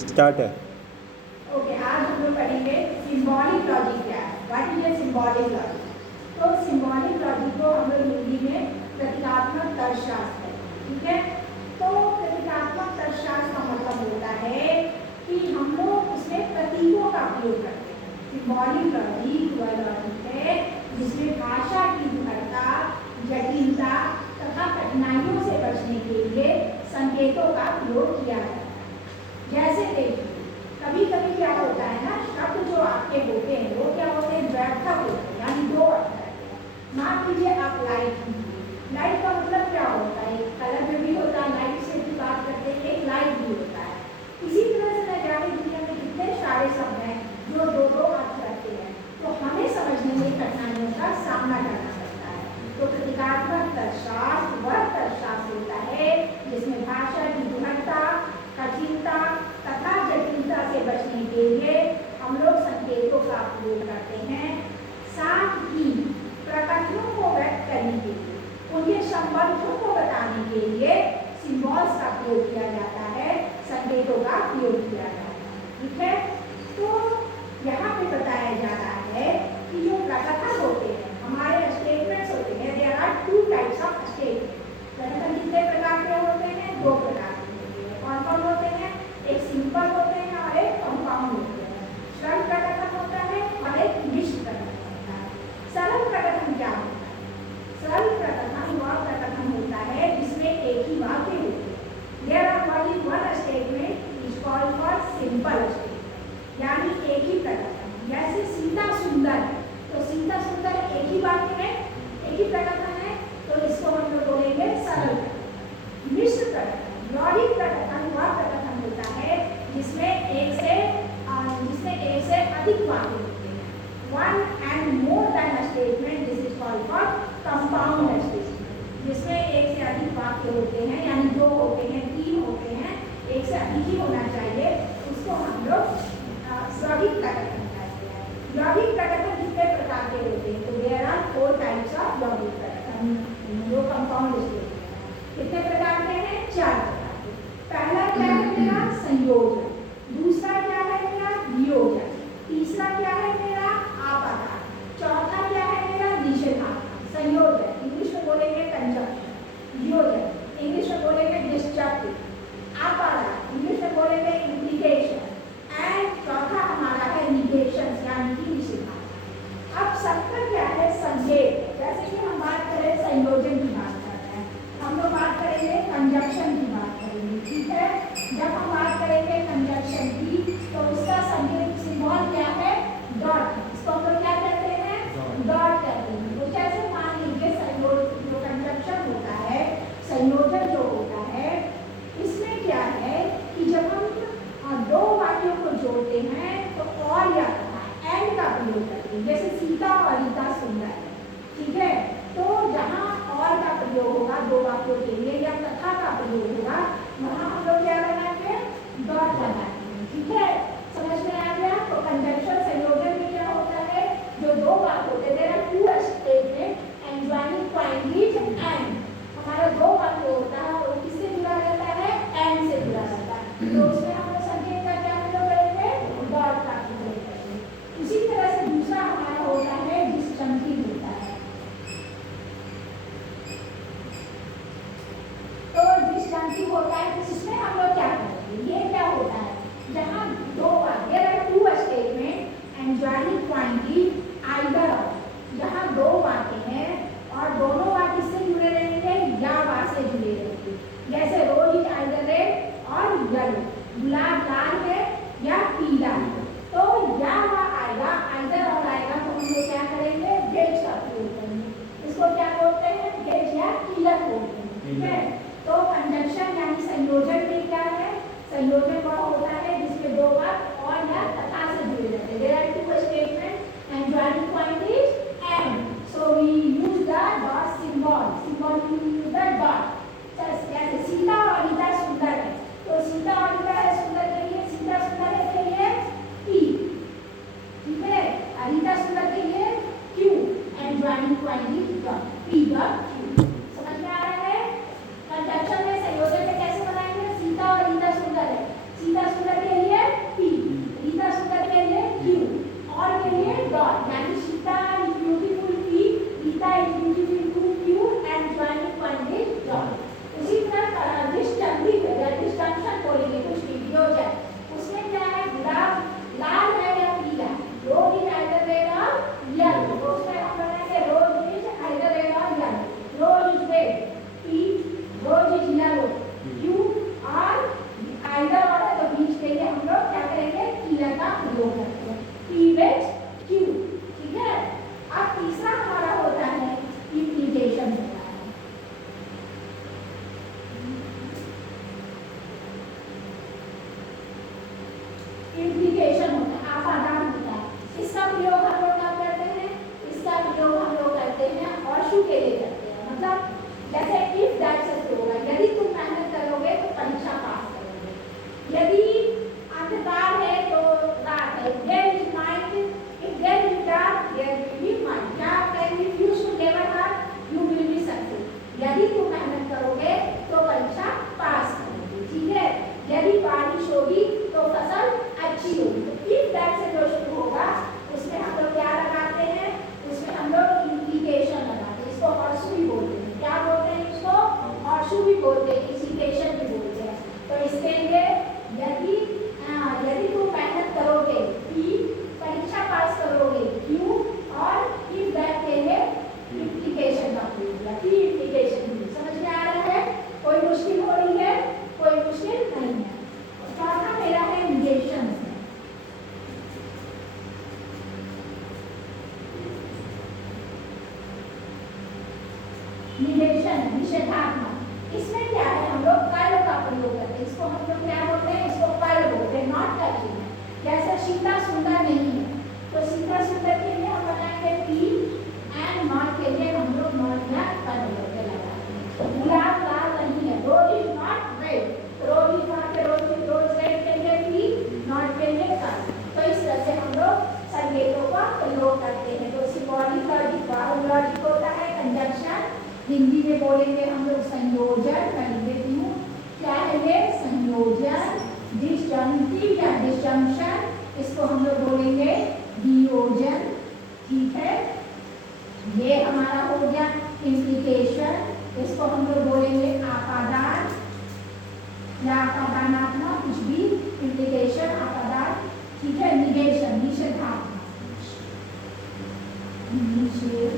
Start है। Okay, आज हम लोग पढ़ेंगे सिंबॉलिक लॉजिक क्या है, what is a symbolic logic. तो सिंबॉलिक लॉजिक को हम लोग हिंदी में प्रतीकात्मक तर्कशास्त्र है, ठीक है। तो प्रतीकात्मक तर्कशास्त्र का मतलब होता है कि हम लोग उसमें प्रतीकों का उपयोग करते हैं। सिंबॉलिक लॉजिक वह लॉजिक है जिसमें भाषा की विविधता, जटिलता तथा कठिनाइयों से बचने के लिए संकेतों का प्रयोग किया जाता है। जैसे देखिए, कभी कभी क्या होता है ना, शब्द जो आपके होते हैं वो क्या होते हैं, द्वैर्थक होते हैं, यानी दो अर्थ रहते हैं। मान लीजिए आप लाइट लीजिए, लाइट का मतलब क्या होता है, कलर में भी होता है, लाइट से भी बात करते हैं, एक लाइट भी होता है। इसी तरह से न जाने दुनिया में कितने सारे शब्द हैं जो दो दो अर्थ रखते हैं, तो हमें समझने में कठिनाइयों का सामना करना पड़ता है। तो प्रतीकात्मक तर्कशास्त्र वह तर्कशास्त्र होता है जिसमें भाषा की विविधता, कठिनता तथा जटिलता से बचने के लिए हम लोग संकेतों का प्रयोग करते हैं। साथ ही प्रकथनों को व्यक्त करने के लिए, उनके संबंधों को बताने के लिए सिंबल्स का प्रयोग किया जाता है, संकेतों का प्रयोग किया जाता है, ठीक है। तो यहाँ पे बताया जा रहा है कि जो प्रकथन होते हैं, हमारे स्टेटमेंट्स होते हैं, there are two types of statement. प्रकथन कितने प्रकार के होते हैं, दो प्रकार के होते हैं। कौन कौन होते हैं, एक सिंपल होते हैं और एक कंपाउंड होते हैं। सरल प्रकथन होता है और एक मिश्र प्रकथन होता है। सरल प्रकथन क्या होता है, सरल प्रकथन वह प्रकथन होता है जिसमें एक ही वाक्य होते हैं। There are only one statement is called for simple statement, यानी एक ही प्रकथन। जैसे सीता सुंदर है, तो सीता सुंदर एक ही वाक्य है, एक ही प्रकथन है, तो इसको हम लोग बोलेंगे सरल प्रकथन। मिश्र प्रकथन, लॉजिक प्रकथन वह प्रकथन होता है जिसमें एक से अधिक वाक्य होते हैं। One and more than a statement, this is called for compound statement, जिसमें एक से अधिक वाक्य होते हैं, यानी दो होते हैं, तीन होते हैं, एक से अधिक ही होना चाहिए, उसको हम लोग लॉजिक प्रकथन कहते हैं। लॉजिक प्रकथन कितने प्रकार के होते हैं, तो there are four types of logic प्रकथन, जो कंपाउंड स्टेटमेंट है। कितने प्रकार के हैं, चार प्रकार के। पहला क्या है मेरा, संयोजन। दूसरा क्या है मेरा, वियोजन। तीसरा क्या है मेरा, आपादान। चौथा क्या है मेरा, निषेधात्मक। संयोजन इंग्लिश में बोलेंगे कंजंक्शन, वियोजन इंग्लिश में बोलेंगे डिस्जंक्टिव, आपादान इंग्लिश में बोलेंगे इम्प्लीकेशन, एंड चौथा हमारा है निगेशन, यानी कि निषेधात्मक। अब सबका क्या है, संकेत। जैसे कि हम बात करें संयोजन की बात करते हैं, हम लोग बात करेंगे कंजंक्शन की बात करेंगे, ठीक है। जब हम बात करेंगे कंजंक्शन की, तो उसका संकेत सिंबल क्या है, डॉट। इसको हम लोग क्या कहते हैं, डॉट कहते हैं। तो जैसे मान लीजिए संयोजन, जो कंजंक्शन होता है, संयोजन जो होता है, इसमें क्या है कि जब हम दो वाक्यों को जोड़ते हैं तो और या एंड का प्रयोग करते हैं। जैसे सीता और रीता सुंदर है, ठीक है, तो जहाँ और का प्रयोग होगा दो वाक्यों के लिए या तथा का प्रयोग होगा, वहाँ हम लोग क्या लगाएंगे, डॉट लगाएंगे, ठीक है। समझ में आ गया। तो कंजंक्शन संयोजन में क्या होता है, जो दो वाक्य होते हैं, there are two statement and joining point is and. हमारा दो वाक्य होता है और किससे जुड़ा रहता है, एंड से जुड़ा रहता है, तो उसमें हम लोग संकेत का क्या प्रयोग करेंगे, डॉट का प्रयोग करेंगे। उसी तरह से दूसरा हमारा होता है डिस्जंक्टिव होता है। तो डिस्जंक्टिव होता है, तो इसमें हम लोग क्या करेंगे, ये क्या होता है, जहाँ दो वाक्य, there are two statement and joining point is either of. जहाँ दो वाक्य हैं और दोनों वाक्य से जुड़े रहेंगे या वा से जुड़े रहेंगे। जैसे रोज इज आइदर रेड और येलो, गुलाब लाल है या पीला है, तो या वा आएगा, आइदर और आएगा, तो हम लोग क्या करेंगे, गेज का प्रयोग करेंगे। इसको क्या बोलते हैं, गेज या कीलक बोलते हैं, ठीक है। तो कंजंक्शन यानी संयोजन में क्या है, संयोजन वह होता है जिसमें दो वाक्य और या तथा से जुड़े रहते हैं। There are two statement and joining point is and, so we use the dot symbol, we use the dot. जैसे सीता और रीता सुंदर है, तो सीता और रीता है सुंदर के लिए, सीता सुंदर है के लिए पी, ठीक है, रीता सुंदर के लिए Q, and joining point is dot, P dot Q. समझ में आ रहा है। इम्प्लीकेशन होता है, आपादान होता है। इसका प्रयोग हम लोग कब करते हैं? इसका प्रयोग हम लोग करते हैं और शू के लिए करते हैं। मतलब जैसे इफ दैट से होगा, यदि तुम मेहनत करोगे तो परीक्षा पास करोगे, यदि अंधकार है तो रात है, there is night, if there is dark there will be light, क्या can you use together hard you will be success. यदि तुम मेहनत करोगे तो परीक्षा पास करोगे, ठीक है। यदि बारिश होगी तो फसल अच्छी होगी। तो इफ दैट से जो शुरू होगा उसमें हम लोग क्या लगाते हैं? उसमें हम लोग इम्प्लीकेशन लगाते हैं, इसको हॉर्सू भी बोलते हैं। क्या बोलते हैं इसको? हॉर्सू भी बोलते हैं, इम्प्लीकेशन भी बोलते हैं। तो इसके लिए यदि तुम मेहनत करोगे, पी परीक्षा पास करोगे, क्यों, और इफ दैट के लिए इम्प्लीकेशन का प्रयोग या पी इम्प्लीकेशन भी। समझ में आ रहा है? कोई मुश्किल हो रही है? कोई मुश्किल नहीं है। चौथा मेरा है निगेशन। निगेशन निषेधात्मक। इसमें क्या है? हम लोग कर्ल का प्रयोग करते हैं। इसको हम लोग क्या बोलते हैं? इसको कर्ल बोलते हैं, नॉट टचिंग। जैसे सीता सुंदर नहीं है तो सीता सुंदर के लिए हम बनाएंगे पी, एंड नॉट के लिए हम लोग नॉट या कर्ल करके लगाते हैं। गुलाब लाल नहीं है, rose is not red, rose is वहाँ पे रोज रेड के लिए पी, नॉट के लिए कर्ल। तो इस तरह से हम लोग संकेतों का प्रयोग करते हैं। तो सिंबॉलिक लॉजिक, बाहुल लॉजिक होता है, कंजंक्शन, हिंदी में बोलेंगे हम लोग संयोजन। मैं लिख देती हूँ, क्या है ये? संयोजन। डिसजंक्टिव या डिसजंक्शन, इसको हम लोग बोलेंगे वियोजन, ठीक है। ये हमारा हो गया इम्प्लीकेशन, इसको हम लोग बोलेंगे आपादान या आपादानात्मक, कुछ भी, इम्प्लीकेशन, आपादान, ठीक है। निगेशन निषेधात्मक, निषेध